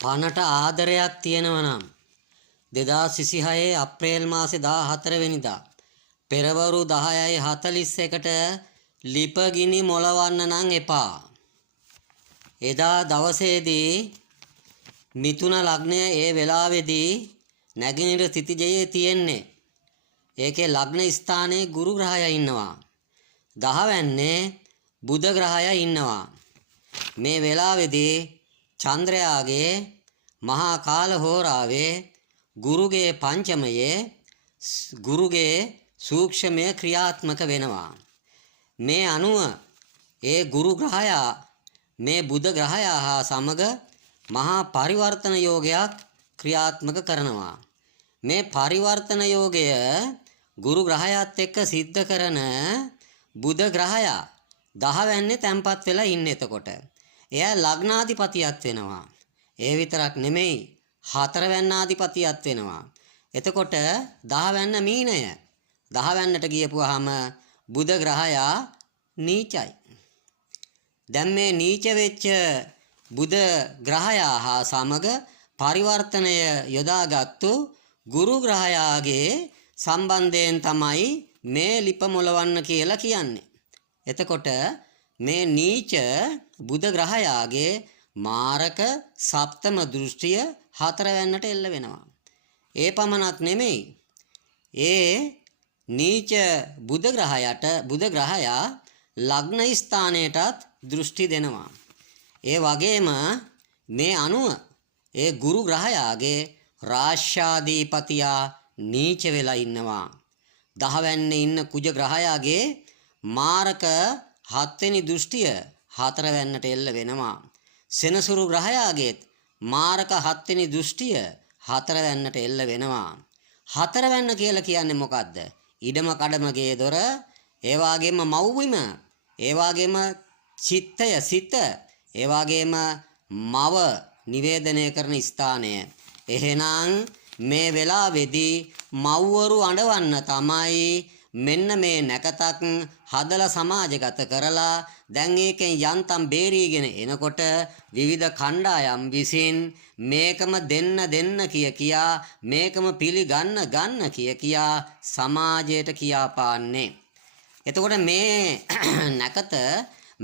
පනට ආදරයක් තියෙනවා නම් 2026 අප්‍රේල් මාසේ 14 වෙනිදා පෙරවරු 10:41ට ලිපගිනි මොලවන්න නම් එපා. එදා දවසේදී මිථුන ලග්නය ඒ වෙලාවේදී නැගිනිර සිතිජයේ තියෙන්නේ. ඒකේ ලග්න ස්ථානයේ ගුරු ග්‍රහය ඉන්නවා. 10 වැන්නේ බුධ ග්‍රහය ඉන්නවා. මේ වෙලාවේදී චන්ද්‍රයාගේ මහා කාල හෝරාවේ ගුරුගේ පංචමයේ ගුරුගේ සූක්ෂමය ක්‍රියාත්මක වෙනවා. මේ අනුව ඒ ගුරු ග්‍රහයා මේ බුධ ග්‍රහයා හා සමග මහා පරිවර්තන යෝගයක් ක්‍රියාත්මක කරනවා. මේ පරිවර්තන යෝගය ගුරු ග්‍රහයත් එක්ක සිද්ධ කරන බුධ ග්‍රහයා 10 වැන්නේ තැම්පත් වෙලා ඉන්නේ. එතකොට එයා ලග්නාධිපතියක් වෙනවා. ඒ විතරක් නෙමෙයි 4 වැන්නාධිපතියක් වෙනවා. එතකොට 10 වැන්න මීනය 10 වැන්නට ගියපුවාම බුධ ග්‍රහයා නීචයි. දැන් මේ නීච වෙච්ච බුධ ග්‍රහයා හා සමග පරිවර්තනය යොදාගත්තු ගුරු ග්‍රහයාගේ සම්බන්ධයෙන් තමයි මේ ලිප මොලවන්න කියලා කියන්නේ. එතකොට මේ නීච බුධ ග්‍රහයාගේ මාරක සප්තම දෘෂ්ටිය 4 වැන්නට එල්ල වෙනවා. ඒ පමණක් නෙමෙයි. ඒ නීච බුධ ග්‍රහයා ලග්න ස්ථානයටත් දෘෂ්ටි දෙනවා. ඒ වගේම මේ අනුව ඒ ගුරු ග්‍රහයාගේ රාශ්‍යාධිපතියා නීච වෙලා ඉන්නවා. 10 වැන්නේ ඉන්න කුජ ග්‍රහයාගේ මාරක 7 වෙනි දෘෂ්ටිය 4 වැන්නට එල්ල වෙනවා. සෙනසුරු ග්‍රහයාගේත් මාරක 7 වෙනි දෘෂ්ටිය 4 වැන්නට එල්ල වෙනවා. 4 වැන්න කියලා කියන්නේ මොකද්ද? ඉඩම කඩමගේ දොර, ඒ වගේම මව්බිම, ඒ වගේම චිත්තය සිත, ඒ වගේම මව නිවේදනය කරන ස්ථානය. එහෙනම් මේ වෙලාවේදී මව්වරු අඬවන්න තමයි මෙන්න මේ නැකතක් හදලා සමාජගත කරලා දැන් ඒකෙන් යන්තම් බේරීගෙන එනකොට විවිධ කණ්ඩායම් විසින් මේකම දෙන්න කියා මේකම පිළිගන්න කියා සමාජයට කියාපාන්නේ. එතකොට මේ නැකත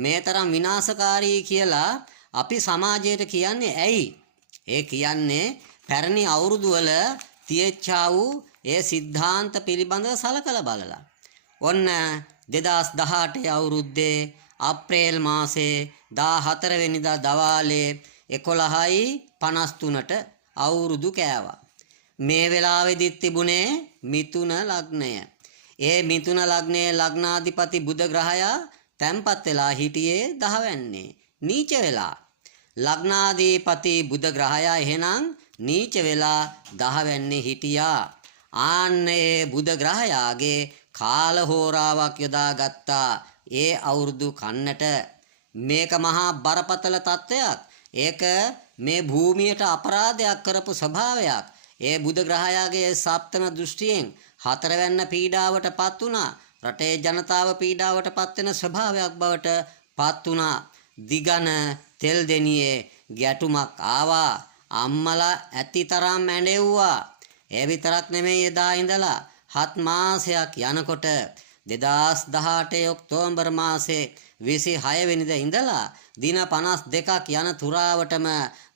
මේ තරම් විනාශකාරී කියලා අපි සමාජයට කියන්නේ ඇයි? ඒ කියන්නේ පැරණි අවුරුදු වල තියෙච්චා වූ ඒ સિદ્ધාන්ත පිළිබඳව සලකලා බලලා. ඔන්න 2018 අවුරුද්දේ අප්‍රේල් මාසේ 14 වෙනිදා දවාලේ 11:53ට අවුරුදු කෑවා. මේ වෙලාවේදීත් තිබුණේ මිථුන ලග්නය. ඒ මිථුන ලග්නයේ ලග්නාධිපති බුධ ග්‍රහයා තැම්පත් වෙලා හිටියේ 10 වැන්නේ නීච වෙලා. ලග්නාධිපති බුධ ග්‍රහයා එහෙනම් නීච වෙලා 10 වැන්නේ හිටියා. ආන්නේ බුධ ග්‍රහයාගේ කාල හෝරාවක් යොදාගත්තා ඒ අවුරුදු කන්නට. මේක මහා බරපතල තත්ත්වයක්. ඒක මේ භූමියට අපරාධයක් කරපු ස්වභාවයක්. ඒ බුධ ග්‍රහයාගේ සප්තම දෘෂ්ටියෙන් 4 වැන්න පීඩාවට පත් වුණා. රටේ ජනතාව පීඩාවට පත් වෙන ස්වභාවයක් බවට පත් වුණා. දිගන තෙල් දෙනියේ ගැටුමක් ආවා. අම්මලා ඇතිතරම් ඇඬෙව්වා. ඒ විතරක් නෙමෙයි එදා ඉඳලා 7 මාසයක් යනකොට 2018 ඔක්තෝබර් මාසේ 26 වෙනිදා ඉඳලා දින 52ක් යන තුරාවටම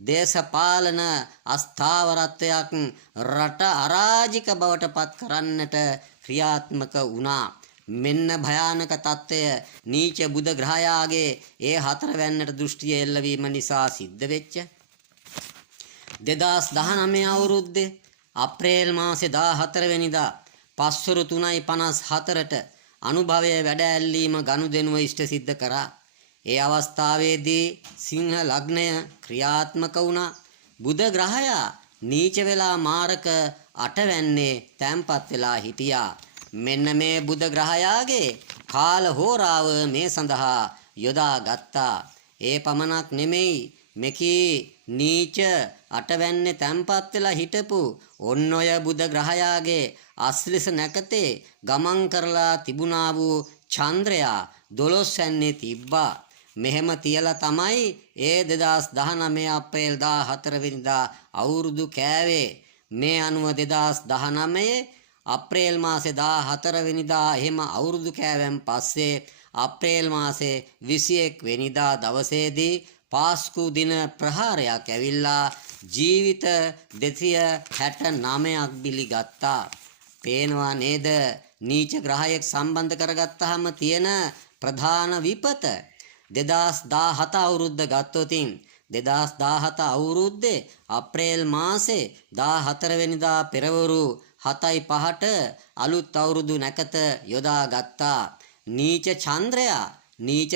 දේශපාලන අස්ථාවරත්වයක් රට අරාජික බවට පත් කරන්නට ක්‍රියාත්මක වුණා. මෙන්න භයානක තත්ත්වය නීච බුධ ග්‍රහයාගේ ඒ 4 වැන්නට දෘෂ්ටිය එල්ලවීම නිසා සිද්ධ වෙච්ච 2019 අවුරුද්දේ අප්‍රේල් මාසේ 14 වෙනිදා පස්වරු 3:54ට අනුභවය වැඩ ඇල්ලීම ගනුදෙනුව ඉෂ්ට සිද්ධ කරා. ඒ අවස්ථාවේදී සිංහ ලග්නය ක්‍රියාත්මක වුණා. බුධ ග්‍රහයා නීච වෙලා මාරක 8 වැන්නේ තැම්පත් වෙලා හිටියා. මෙන්න මේ බුධ ග්‍රහයාගේ කාල හෝරාව මේ සඳහා යොදා ගත්තා. ඒ පමණක් නෙමෙයි මෙකී නීච 8 වැන්නේ තැම්පත් වෙලා හිටපු ඔන්න ඔය බුධ ග්‍රහයාගේ අස්ලිස නැකතේ ගමන් කරලා තිබුණා වූ චන්ද්‍රයා 12 වැන්නේ තිබ්බා. මෙහෙම තියලා තමයි ඒ 2019 අප්‍රේල් 14 වෙනිදා අවුරුදු කෑවේ. මේ අනුව 2019 අප්‍රේල් මාසේ 14 වෙනිදා එහෙම අවුරුදු කෑවෙන් පස්සේ අප්‍රේල් මාසේ 21 වෙනිදා දවසේදී පාස්කු දින ප්‍රහාරයක් ඇවිල්ලා ජීවිත 269ක් බිලිගත්තා. පේනවා නේද? නීච ග්‍රහයෙක් සම්බන්ධ කරගත්තාම තියෙන ප්‍රධාන විපත. 2017 අවුරුද්ද ගත්තොතින් 2017 අවුරුද්දේ අප්‍රේල් මාසේ 14 වෙනිදා පෙරවරු 7:05ට අලුත් අවුරුදු නැකත යොදා ගත්තා. නීච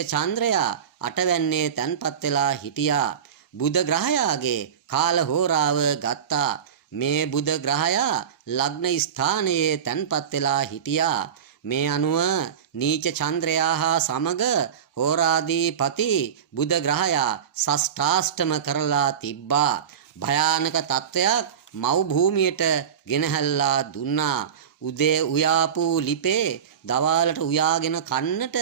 චන්ද්‍රයා අටවැන්නේ තැන්පත් වෙලා හිටියා. බුධ ග්‍රහයාගේ කාල හෝරාව ගත්තා. මේ බුධ ග්‍රහයා ලග්න ස්ථානයේ තැන්පත් වෙලා හිටියා. මේ අනුව නීච චන්ද්‍රයා හා සමග හෝරාධිපති බුධ ග්‍රහයා ෂෂ්ඨාෂ්ටම කරලා තිබ්බා. භයානක තත්වයක් මව් භූමියට ගෙනහැල්ලා දුන්නා. උදේ උයාපු ලිපේ දවාලට උයාගෙන කන්නට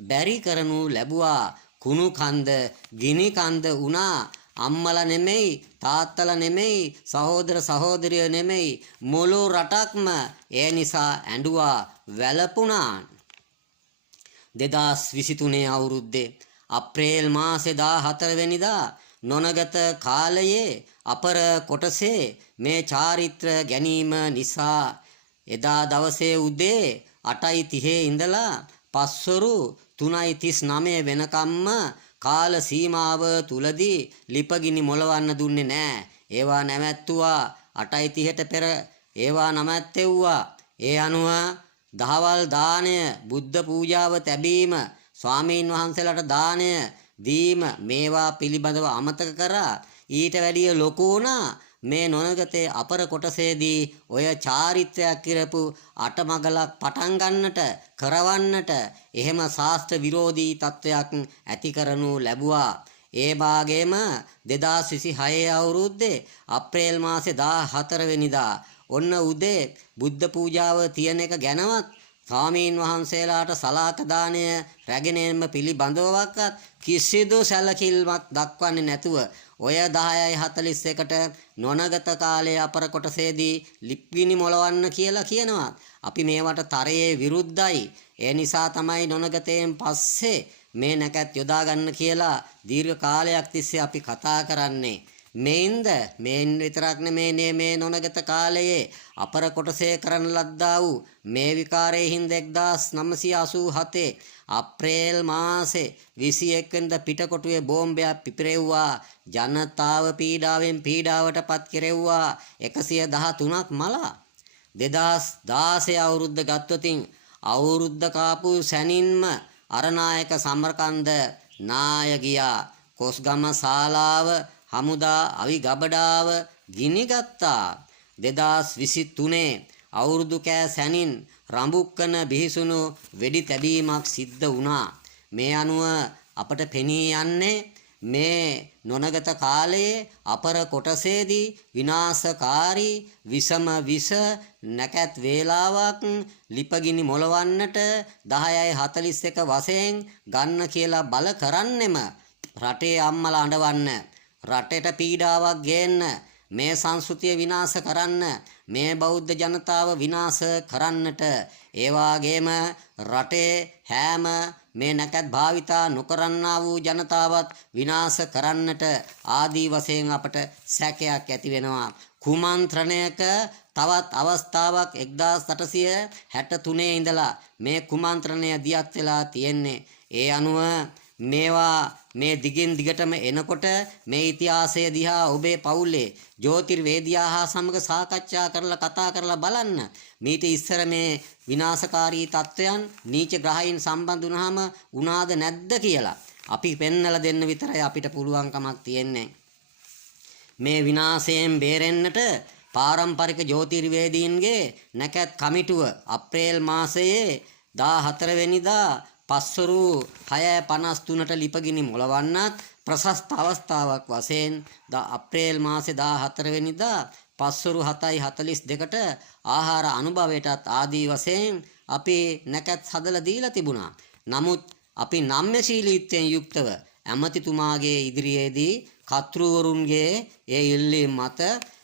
බැරි කරනු ලැබුවා. කුණු කන්ද ගිනි කන්ද වුණා. අම්මලා නෙමෙයි තාත්තලා නෙමෙයි සහෝදර සහෝදරියෝ නෙමෙයි මුළු රටක්ම ඒ නිසා ඇඬුවා වැළපුණා. 2023 අවුරුද්දේ අප්‍රේල් මාසේ 14 වෙනිදා නොනගත කාලයේ අපර කොටසේ මේ චාරිත්‍ර ගැනීම නිසා එදා දවසේ උදේ 8:30 ඉඳලා පස්වරු 3:39 වෙනකම්ම කාල සීමාව තුලදී ලිපගිනි මොලවන්න දුන්නේ නැහැ. ඒවා නැවැත්තුවා 8:30ට පෙර ඒවා නැවැත්තෙව්වා. ඒ අනුව දහවල් දාණය බුද්ධ පූජාව තැබීම ස්වාමීන් වහන්සේලාට දාණය දීම මේවා පිළිබඳව අමතක කරා. ඊට වැඩිය ලොකු වුණා මේ නොනගතේ අපර කොටසේදී ඔය චාරිත්‍රයක් කිරපු අටමගලක් පටන් ගන්නට කරවන්නට එහෙම ශාස්ත්‍ර විරෝධී තත්වයක් ඇති කරනු ලැබුවා. ඒ භාගයේම 2026 අවුරුද්දේ අප්‍රේල් මාසේ 14 වෙනිදා ඔන්න උදේ බුද්ධ පූජාව තියෙන එක ගැනවත් ස්වාමීන් වහන්සේලාට සලාක දාණය රැගෙන එන්න පිළිබඳවවත් කිසිදු සැලකිල්මක් දක්වන්නේ නැතුව ඔය 10:41ට නොනගත කාලයේ අපර කොටසේදී ලිප්ගිනි මොලවන්න කියලා කියනවා. අපි මේවට තරයේ විරුද්ධයි. ඒ නිසා තමයි නොනගතයෙන් පස්සේ මේ නැකත් යොදා ගන්න කියලා දීර්ඝ කාලයක් තිස්සේ අපි කතා කරන්නේ. මේන් විතරක් නෙමේ මේ නොනගත කාලයේ අපර කොටසේ කරන ලද්දා වූ මේ විකාරයේ හිඳ 1987 අප්‍රේල් මාසේ 21 වෙනිදා පිටකොටුවේ බෝම්බයක් පිපිරෙව්වා. ජනතාව පීඩාවෙන් පීඩාවට පත් කෙරෙව්වා. 113ක් මලා. 2016 අවුරුද්ද ගත්තොතින් අවුරුද්ද කාපු සැනින්ම අරනායක සමරකන්ද නාය ගියා. කොස්ගම ශාලාව හමුදා අවි ගබඩාව ගිනිගත්තා. 2023 අවුරුදු කෑ සැනින් රඹුක්කන බිහිසුණු වෙඩි තැබීමක් සිද්ධ වුණා. මේ අනුව අපට පෙනී යන්නේ මේ නොනගත කාලයේ අපර කොටසේදී විනාශකාරී විසම විස නැකත් වේලාවක් ලිපගිනි මොලවන්නට 10:41 වශයෙන් ගන්න කියලා බල කරන්නෙම රටේ අම්මලා අඬවන්න, රටේට පීඩාවක් ගේන්න, මේ සංස්කෘතිය විනාශ කරන්න, මේ බෞද්ධ ජනතාව විනාශ කරන්නට, ඒ වගේම රටේ හැම මේ නැකත් භාවිතා නොකරන්නා වූ ජනතාවත් විනාශ කරන්නට ආදී වශයෙන් අපට සැකයක් ඇති වෙනවා. කුමන්ත්‍රණයක තවත් අවස්ථාවක් 1863 ඉඳලා මේ කුමන්ත්‍රණය දියත් වෙලා තියෙන්නේ. ඒ අනුව මේවා මේ දිගින් දිගටම එනකොට මේ ඉතිහාසය දිහා ඔබේ පවුලේ ජ්‍යොතිර්වේදියා හා සමග සාකච්ඡා කරලා කතා කරලා බලන්න. මීට ඉස්සර මේ විනාශකාරී තත්වයන් නීච ග්‍රහයින් සම්බන්ධ වුණාම උනාද නැද්ද කියලා අපි පෙන්නලා දෙන්න විතරයි අපිට පුළුවන්කමක් තියෙන්නේ. මේ විනාශයෙන් බේරෙන්නට පාරම්පරික ජ්‍යොතිර්වේදීන්ගේ නැකත් කමිටුව අප්‍රේල් මාසයේ 14 වෙනිදා පස්වරු 6:53ට ලිපගිනි මොලවන්නත් ප්‍රශස්ත අවස්ථාවක් වශයෙන් අප්‍රේල් මාසේ 14 වෙනිදා පස්වරු 7:42ට ආහාර අනුභවයටත් ආදී වශයෙන් අපි නැකත් හදලා දීලා තිබුණා. නමුත් අපි නම්‍යශීලීත්වයෙන් යුක්තව ඇමතිතුමාගේ ඉදිරියේදී කර්තෘවරුන්ගේ ඒ ඉල්ලීම් මත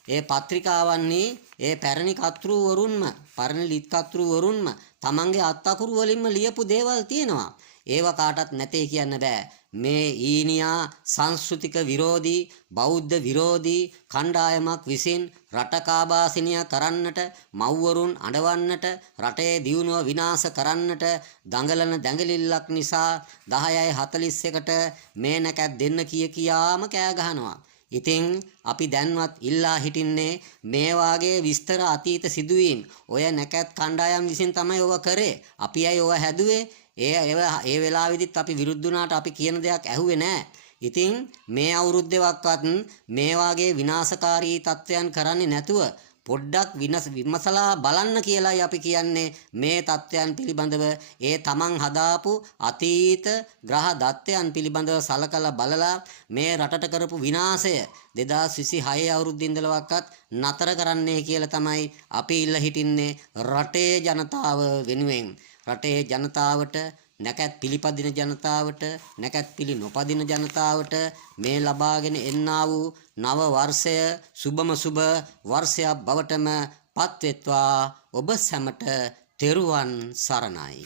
ඒ පත්‍රිකාවන්හි ඒ පැරණි කර්තෘවරුන්ම පරණ ලිත් කර්තෘවරුන්ම තමන්ගේ අත්අකුරු වලින්ම ලියපු දේවල් තියෙනවා. ඒව කාටත් නැtei කියන්න බෑ. මේ ඊනියා සංස්කෘතික විරෝධී බෞද්ධ විරෝධී කණ්ඩායමක් විසින් රට කාබාසිනිය කරන්නට මව්වරුන් අඬවන්නට රටේ දියුණුව විනාශ කරන්නට දඟලන දැඟලිල්ලක් නිසා 10:41ට මේ නැකත් දෙන්න කියාම කෑ ගහනවා. ඉතින් අපි දැන්වත් ඉල්ලා හිටින්නේ මේ වාගේ විස්තර අතීත සිදුවීම් ඔය නැකත් කණ්ඩායම් විසින් තමයි ඔව කරේ. අපි අය ඔව හැදුවේ. ඒ වෙලාවෙදිත් අපි විරුද්ධ වුණාට අපි කියන දෙයක් ඇහුවේ නැහැ. ඉතින් මේ අවුරුද්දේවත් මේ වාගේ විනාශකාරී තත්ත්වයන් කරන්නේ නැතුව පොඩ්ඩක් විමසලා බලන්න කියලායි අපි කියන්නේ. මේ තත්ත්වයන් පිළිබඳව ඒ තමන් හදාපු අතීත ග්‍රහ දත්තයන් පිළිබඳව සලකලා බලලා මේ රටට කරපු විනාශය 2026 අවුරුද්දේ ඉඳලවත් නතර කරන්නයි කියලා තමයි අපි ඉල්ල හිටින්නේ රටේ ජනතාව වෙනුවෙන්. රටේ ජනතාවට නැකත් පිළිපදින ජනතාවට නැකත් පිළි නොපදින ජනතාවට මේ ලබාගෙන එන්නා වූ නව වර්ෂය සුබම සුබ වර්ෂයක් බවටම පත්වෙත්වා. ඔබ සැමට තෙරුවන් සරණයි.